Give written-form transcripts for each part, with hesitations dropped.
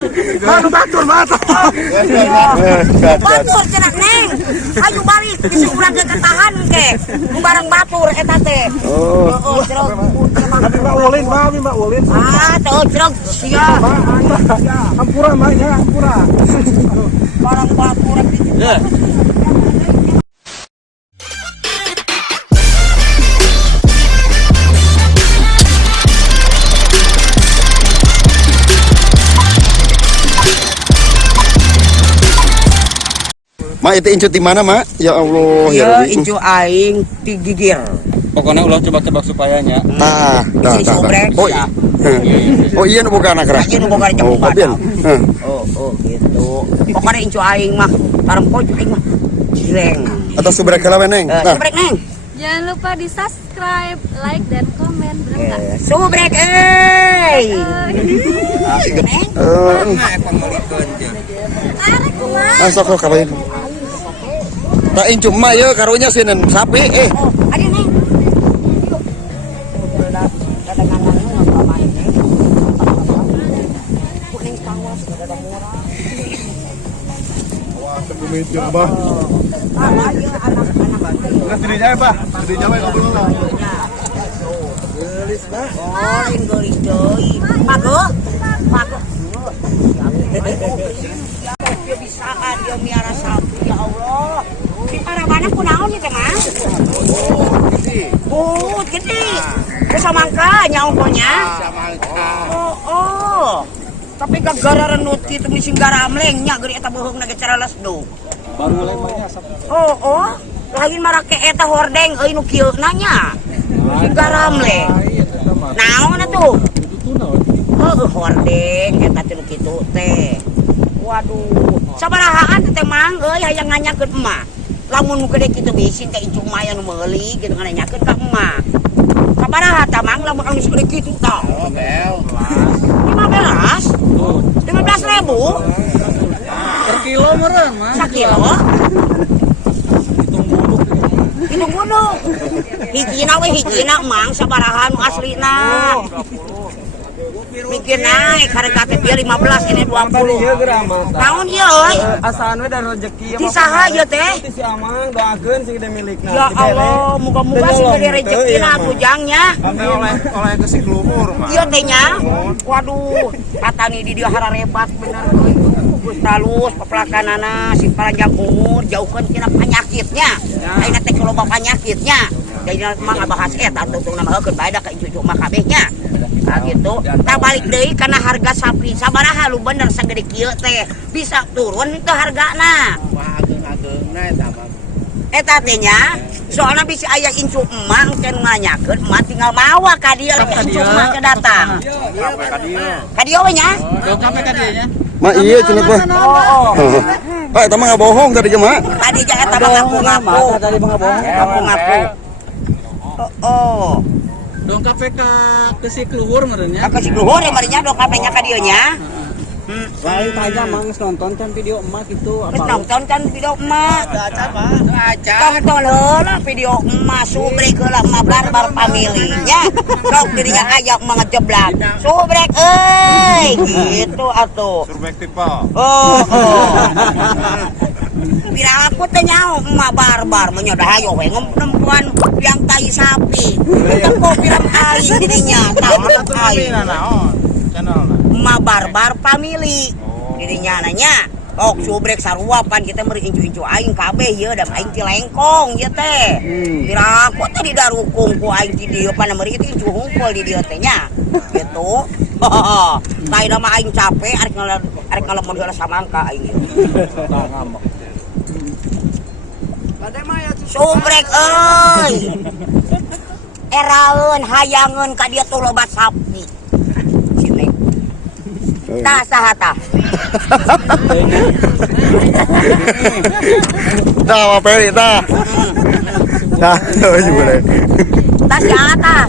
Batur. Batur cenah neng. Ayo balik di urang ke tahan ke. Barang batur eta teh. Oh, cerog. Abi Mbak Ulin. Ah, tuh cerog sia. Hampura Mbak ya, hampura. Barang batur. Mak itu incut di mana, Mak? Ya Allah, ya Ya Rabbi. incu aing digigir. Pokoknya ulah coba-coba supayanya. Tah. Oh, oh iya nu boga anak ra. Aja nu boga Oh, kabian. Oh, gitu. Pokoknya incu aing mah tarem pojok aing mah. Jireng. Atau subrek heula we, Neng. Tah. Subrek neng. Jangan lupa di subscribe, like, dan komen. Bener nggak? Subrek Neng. Arek kumaha? Masuk lo kabayan. Tak incu emak ya karunya sinen sapi Oh, ada neng. Dirinya apa? Dirinya apa ngobrol lah. Oh, gelis deui. Pago. Dia bisaan dia miara sapi ya Allah. Di Parabana kunaon ieu teh mah? But gede. Geus samangka nya ongkonya. Oh. Tapi gara renut kitu misi garamleng nya geuri eta beuheungna ge cara lesduk. Baru mulai banyak asap. Oh. Lain marake eta hordeng euy nu kieu nanya. Si garamleng. Naon atuh? Hordeng eta teh nu kitu teh. Waduh, sabarahaan teh mang euy hayang nganyakeun emak. Lamun nu gede kitu bisin ka incu mah anu meuli gitu nganyakeun ka emak. Sabaraha tah mang lamun anu gede kitu tah? 15. 15.000 Per kilo meureun mah. sakilo. Hitung gunung. Hijina mang sabaraha nu aslina. Mikir naik harga teh 15 ini 20. Naon ieu euy? Asalna dari rezeki. Di saha ieu teh? Ti si Amang doakeun si gede milikna. Ya Allah, muga-muga sih gede rezekina tujangnya. Kami oleh ke si keluhur mah. Ieu teh nya. Waduh, katani di dieu hararebat bener euy. Geus talus pepelakanana si panjang umur jauhkeun tina penyakitnya. Ayeuna teh loba penyakitnya. Jadi mah ngabahas eta tungtung nama heukeun bae da ka cucu mah kabehnya. Nah gitu. Tah balik deui kana harga sapi. Sabaraha lu bener sagede kieu teh bisa turun teu hargana. Ageung-ageungna eta mah. Eta teh nya soalna bisi aya incu emak can nganyakeun emak tinggal mawa ka dieu incu emak teh datang. Ka dieu we nya? Dongkap ka dieu nya. Mak iya cenah gua. Oh. Pak eta mah ngabohong tadi mah. Tadi ja eta mah ngaku-ngaku. Tadi mah ngabohong. Ngaku-ngaku. Oh. Dongkap ke si keluhur meureun nya. Ka si luhur ya bari nya dokapnya ka dieu nya. Lain tanya mang nonton kan video emak gitu Geus nonton kan video emak. Tonton heula video emak subrek heula emak barbar familinya. Sok dirinya aya emak ngejeblak. Subrek euy gitu atuh. Surbek tipe. Oh. Bira aku teh nyaho emak barbar menyodah hayo we ngomong yang tai sapi. Teko film aing dirinya tamat aing. Emak barbar family. Dirinya nanya, "Oh, subrek sarua pan kita meuri incu-incu aing kabeh ieu da aing ti lengkong ieu teh." Bira aku teh didarukung ku aing ti dieu pan meuri itu incu hungkul di dieu teh nya. Gitu. Lain mah aing capek arek ngalemon heula samangka aing. Subrek euy. Eraeun hayangeun ka dieu tuh loba sapi. Sini. Tah saha tah? Tah apa peri tah. Tah, euy boleh. Tah saha tah?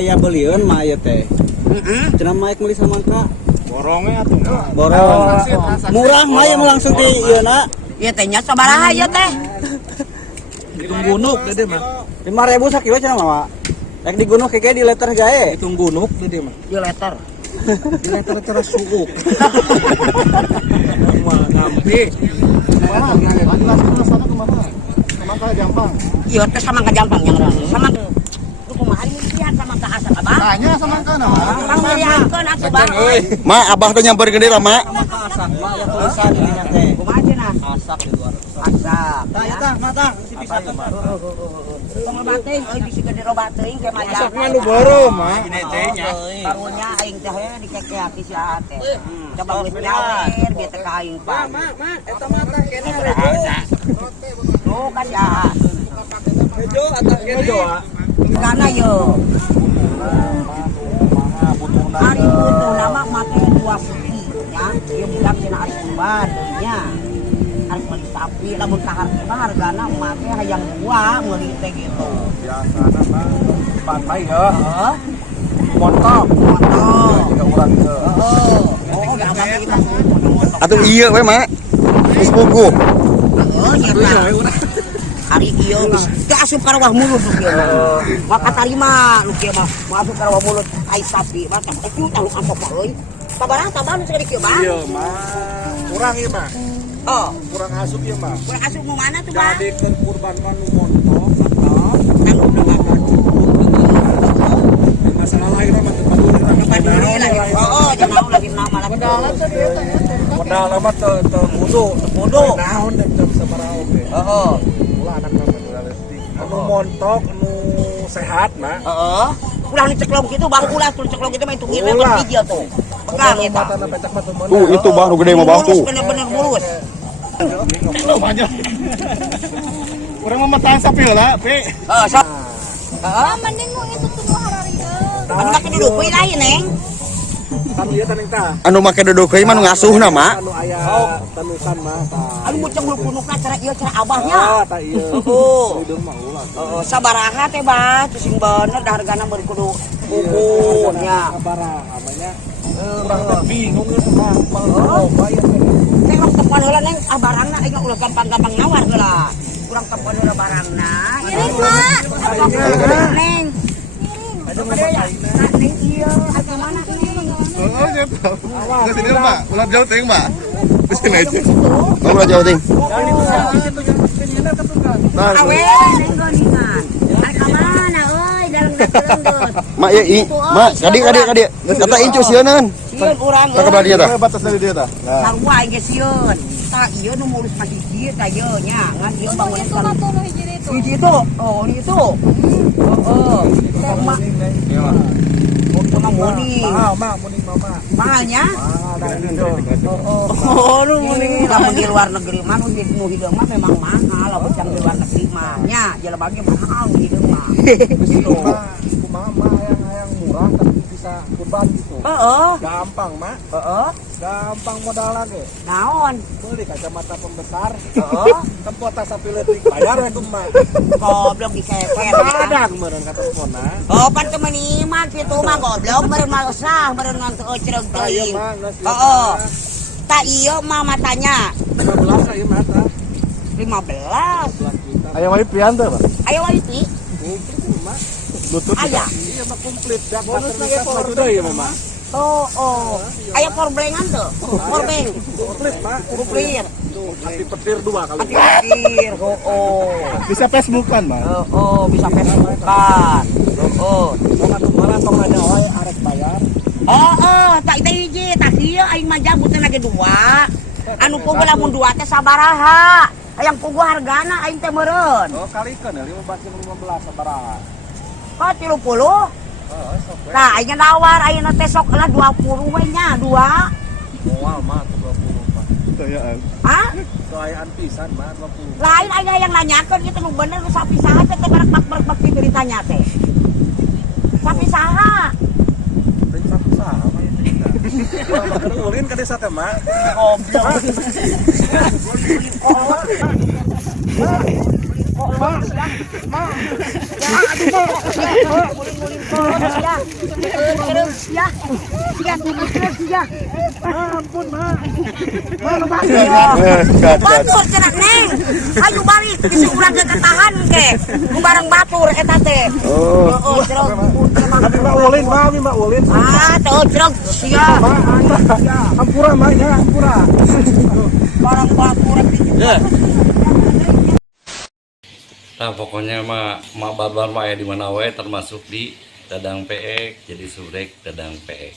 Aya beulieun mah aya teh. Heeh. Cenah maek meuli samangka. Borongnya atuh. Borong. Murah mah ya langsung ti ieu na. Ieu teh nya sabaraha ieu teh? Hitung gunuk gede mah. 5.000 sakilo cenah mah. Rek di gunung kayak di letter gae. Itu gunung di dia mah. Di letter. Di letter cara suuk. Mah ngampi. Kelas 1 kemana? Kemana gampang? Iya, teh sama Jampang yang orang. Sama lu kumaha lihat sama ka asa ka, Bang? Tanya sama kana. Bang lihatkeun atuh, Bang. Mak abah tuh nyamperin ke dia mak. Asak mah ya tulisan di dinya teh. Kumaha cenah? Asak di luar. Asak. Tah ya tah, mata si bisa teh. Pengobating euy bisi gede obat teuing ke mah. Asak mah nu beureum mah. Ini teh nya. Karunya aing teh dikekeaki si Ate. Coba geus nyawer biar teh ka aing Pak. Mak, eta mah tah kene rejo. Tuh kan ya. Rejo atau kene. Kana yo. Hari butuh nama make 2 sepi nya. Ieu budak cenah ari kurban nya. Ari beli sapi lamun ka harga mah hargana make hayang 2 meuli teh gitu. Biasana mah pantai ya. Heeh. Montok. Mantap. Juga urang teu. Heeh. Oh, abang kita. Atuh iya we mak. Sepupu. Oh, nyata. Hari ieu teu asup ka rawah mulut lu kieu. Maka tarima lu kieu mah, asup ka rawah mulut ai sapi mah teh itu tahu apa euy. Sabaraha taban segede kieu, Bang? Iya mah. Kurang ieu mah. Oh, Kurang asup ieu mah. kurang asup nu mana tuh, Bang? Gadekeun kurban mah nu montok. Anu berapa? Masalah lain mah teu paduli mah. Paduli lagi. Oh, jangan lagi nama lagi. Modal mah teu kudu. Naon teu sabaraha oge. Heeh. Ulah anak mah realistik. Anu montok, anu sehat mah. Heeh. Ulah nu ceklong kitu, Bang. Ulah tu ceklong kitu mah itu ieu Ulah. video tuh. Pegang eta. Matana pecak mah teu meunang. Tuh itu bang nu gede mah bang tuh. Bener-bener mulus. Kurang memetaan sapi lah, Pi. Heeh, sok. Heeh. Mending mau itu tuh harariga. Anu make duduk we lain, Neng. Kan ieu teh tah. Anu make duduk ieu mah nu ngasuhna mak. Anu aya tanusan mah tah. Anu bocah lu punukna cara ieu cara abahnya. Ah, tah ieu. Oh. Hideung mah ulah. Heeh, sabaraha teh, Bah? Teu sing bener da hargana beureum kudu ukurnya. Sabaraha namanya? Kurang teh bingung ieu mah. Loba ieu teh. Neng tepan heula Neng, barangna aing ulah gampang-gampang nawar heula. Kurang tepan heula barangna. Kirim, Mak. Neng. Aduh, ya. Neng ieu, harga mana Neng? Oh, nya tah. Geus ini mah, ulah jauh teh mah. Di sini aja. Mau belajar ting. Awe, Neng goningan. Harga mana euy, dalam deket. Mak ieu mak kadi. Kata incu sieun. Sieun urang. Tak kebelah dia tah. Batas dari dia tah. Nah, Sarua ge sieun. Tah ieu nu mulus mah hiji tah ieu nya, ngan ieu bangunan Itu mah tuh nu hiji itu. hiji itu. Oh, itu. Oh, sama. Sama muni. mah muning mama. Mahalnya? Ah, dari itu. Oh, lu muni. Lamun di luar negeri mah nu hideung mah memang mahal, lamun di luar negeri mah nya, jelema ge mahal hideung mah. Gitu. Kumaha yang murah tapi bisa kurban gitu. Heeh. Gampang mah. Heeh. Gampang modal lagi. Naon? Beli kacamata pembesar. Heeh. Tempat tas sapi leutik bayar we kumaha. Goblok dikeper. Kadang meureun ka teleponna. Oh, pan teu meuni mah kitu mah goblok meureun mah usah, meureun ngan teu cereg teuing. Heeh. Tak ieu mah matanya 15 ieu mah tah. 15. Aya wae pian teh, Pak. Ayo wifi. Lutut. Aya. Iya mah komplit dak bonus lagi for day mah. Oh. Aya porblengan tuh. Porbeng. Komplit mah. Kuplir. Hati petir 2 kali. Hati pikir. Oh. Bisa Facebookan mah. Oh, bisa Facebookan. Oh. Tong atuh malah tong ada wae arek bayar. Oh, tak itu hiji, tak ieu aing mah jabutna lagi 2. Anu puguh lamun 2 teh sabaraha? Hayang puguh hargana aing teh meureun. Oh, kalikeun 15 sabaraha. Kok 30? Nah, aing nawar ayeuna teh sok lah 20 we nya, 2. Moal mah 20 Pak. Tayaan. Hah? Doayaan pisan mah 20. Lain aing hayang nanyakeun kitu nu bener nu sapi saha teh barak-barak kitu ditanya teh. Sapi saha? Teh sapi saha mah. Makan ulin ka desa teh mah. Goblok. Kok Batur cenah neng. Ayo balik di urang ke tahan ke. Barang batur eta teh. Oh, cerog. Abi Mbak Ulin, Mbak Ulin. Ah, tuh cerog sia. Hampura Mbak ya, hampura. Barang batur. Nah pokoknya mak barbar mah ya di mana we termasuk di Dadang Peek jadi surek Dadang Peek.